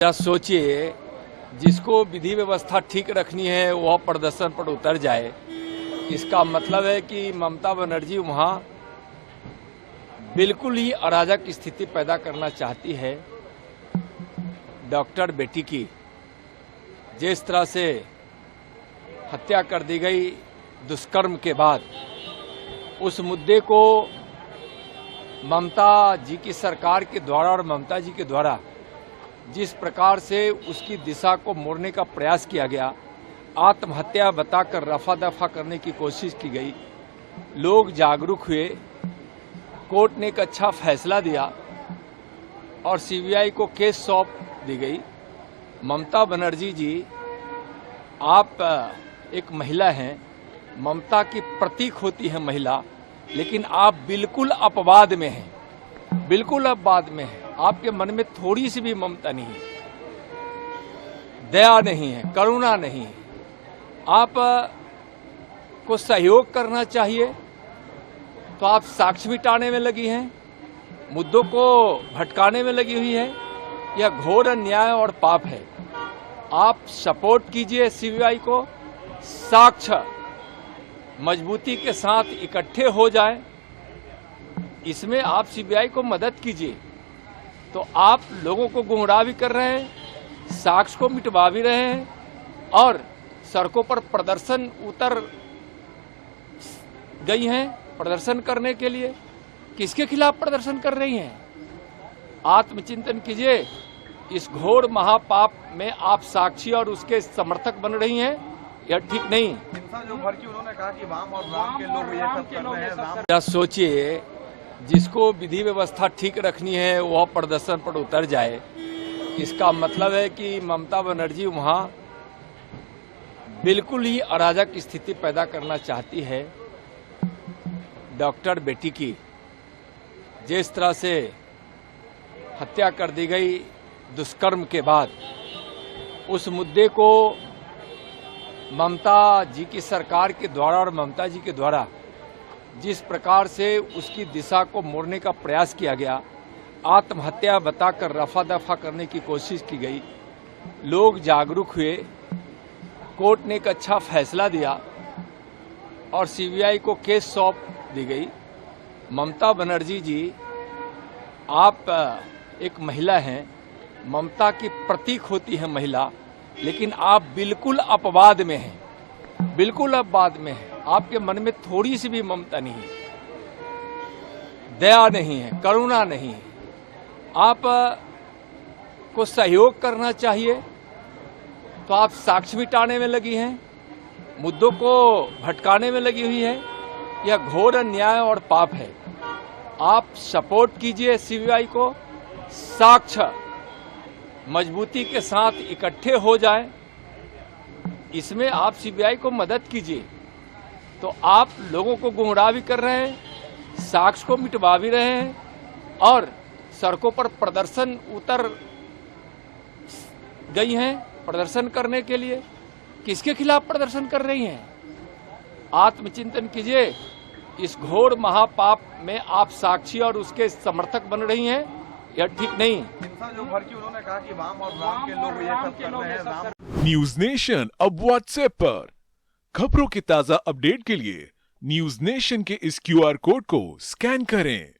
या सोचिए, जिसको विधि व्यवस्था ठीक रखनी है वह प्रदर्शन पर उतर जाए। इसका मतलब है कि ममता बनर्जी वहां बिल्कुल ही अराजक स्थिति पैदा करना चाहती है। डॉक्टर बेटी की जिस तरह से हत्या कर दी गई दुष्कर्म के बाद, उस मुद्दे को ममता जी की सरकार के द्वारा और ममता जी के द्वारा जिस प्रकार से उसकी दिशा को मोड़ने का प्रयास किया गया, आत्महत्या बताकर रफा दफा करने की कोशिश की गई, लोग जागरूक हुए, कोर्ट ने एक अच्छा फैसला दिया और सीबीआई को केस सौंप दी गई। ममता बनर्जी जी, आप एक महिला हैं, ममता की प्रतीक होती है महिला, लेकिन आप बिल्कुल अपवाद में हैं, बिल्कुल अपवाद में हैं। आपके मन में थोड़ी सी भी ममता नहीं है, दया नहीं है, करुणा नहीं है। आप को सहयोग करना चाहिए तो आप साक्ष्य मिटाने में लगी हैं, मुद्दों को भटकाने में लगी हुई है। यह घोर अन्याय और पाप है। आप सपोर्ट कीजिए सीबीआई को, साक्ष्य मजबूती के साथ इकट्ठे हो जाएं, इसमें आप सीबीआई को मदद कीजिए। तो आप लोगों को गुमराह भी कर रहे हैं, साक्ष्य को मिटवा भी रहे हैं और सड़कों पर प्रदर्शन उतर गई हैं प्रदर्शन करने के लिए। किसके खिलाफ प्रदर्शन कर रही हैं? आत्मचिंतन कीजिए। इस घोर महापाप में आप साक्षी और उसके समर्थक बन रही हैं, यह ठीक नहीं। जो भर की उन्होंने कहा कि वाम और राम के लोग ये सब कर रहे हैं। या सोचिए, जिसको विधि व्यवस्था ठीक रखनी है वह प्रदर्शन पर उतर जाए। इसका मतलब है कि ममता बनर्जी वहां बिल्कुल ही अराजक स्थिति पैदा करना चाहती है। डॉक्टर बेटी की जिस तरह से हत्या कर दी गई दुष्कर्म के बाद, उस मुद्दे को ममता जी की सरकार के द्वारा और ममता जी के द्वारा जिस प्रकार से उसकी दिशा को मोड़ने का प्रयास किया गया, आत्महत्या बताकर रफा दफा करने की कोशिश की गई, लोग जागरूक हुए, कोर्ट ने एक अच्छा फैसला दिया और सीबीआई को केस सौंप दी गई। ममता बनर्जी जी, आप एक महिला हैं, ममता की प्रतीक होती है महिला, लेकिन आप बिल्कुल अपवाद में हैं, बिल्कुल अपवाद में हैं। आपके मन में थोड़ी सी भी ममता नहीं है, दया नहीं है, करुणा नहीं है। आप को सहयोग करना चाहिए तो आप साक्ष्य मिटाने में लगी हैं, मुद्दों को भटकाने में लगी हुई है। यह घोर अन्याय और पाप है। आप सपोर्ट कीजिए सीबीआई को, साक्ष्य मजबूती के साथ इकट्ठे हो जाएं, इसमें आप सीबीआई को मदद कीजिए। तो आप लोगों को गुमराह भी कर रहे हैं, साक्ष्य को मिटवा भी रहे हैं और सड़कों पर प्रदर्शन उतर गई हैं प्रदर्शन करने के लिए। किसके खिलाफ प्रदर्शन कर रही हैं? आत्मचिंतन कीजिए। इस घोर महापाप में आप साक्षी और उसके समर्थक बन रही हैं, यह ठीक नहीं। जो भर की उन्होंने कहा कि वाम और राम के लोग ये सब कर रहे हैं। न्यूज नेशन अब व्हाट्सएप पर खबरों के ताजा अपडेट के लिए न्यूज नेशन के इस क्यूआर कोड को स्कैन करें।